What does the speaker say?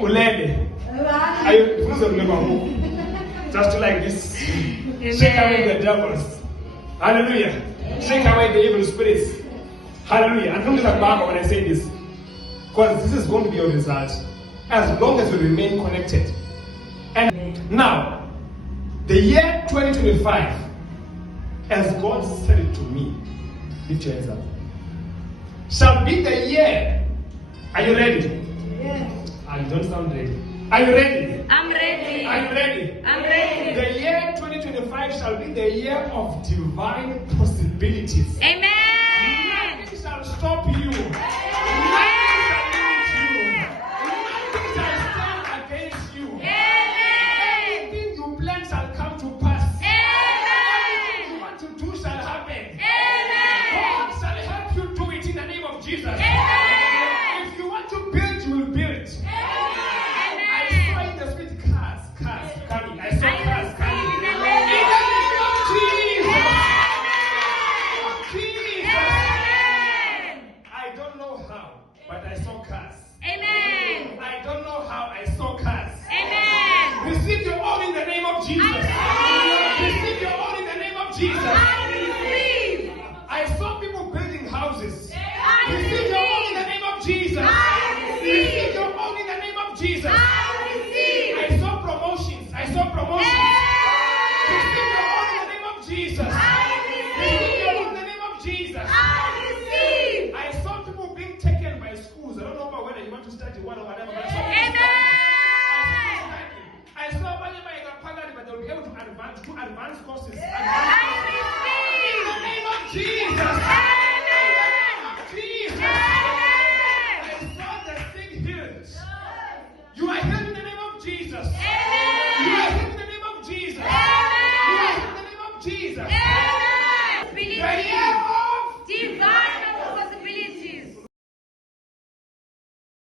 Ulele. Are you just like this? Shake away the devils. Hallelujah. Shake away the evil spirits. Hallelujah. And don't look at Baba when I say this. Because this is going to be your result. As long as you remain connected. And now, the year 2025, as God said it to me, lift your hands up, shall be the year. Are you ready? Yes. You don't sound ready. Are you ready? I'm ready. Are you ready? I'm ready. The year 2025 shall be the year of divine possibilities. Amen. Nothing shall stop you. Nothing shall limit you. Nothing shall stand against you. Amen. Anything you plan shall come to pass. Anything you want to do shall happen. Amen. God shall help you do it in the name of Jesus. Amen. If you want to build, you will build. I saw in the spirit cars coming. I saw cars coming. In the name of Jesus. I don't know how, but I saw cars. Amen. I don't know how I saw cars. Amen. Receive your own in the name of Jesus. Receive your own in the name of Jesus. I receive. I saw people building houses. I Receive your own in the receive. name of Jesus. I Receive receive. your own in the name of Jesus. I receive. I saw promotions. I saw promotions. Receive your own in the name of Jesus. Receive your own in the name of Jesus. I receive. I saw people being taken by schools. I don't know about whether you want to study one or whatever, but I saw people Amen. studying. I saw money by the Pagani, but they'll be able to advance courses. In I the receive. name of Jesus. Amen. Jesus. Amen. I saw the sick healed. You are healed in the name of Jesus. You Amen. are healed in the name of Jesus. You are healed in the name of Jesus. Amen. The year of Divine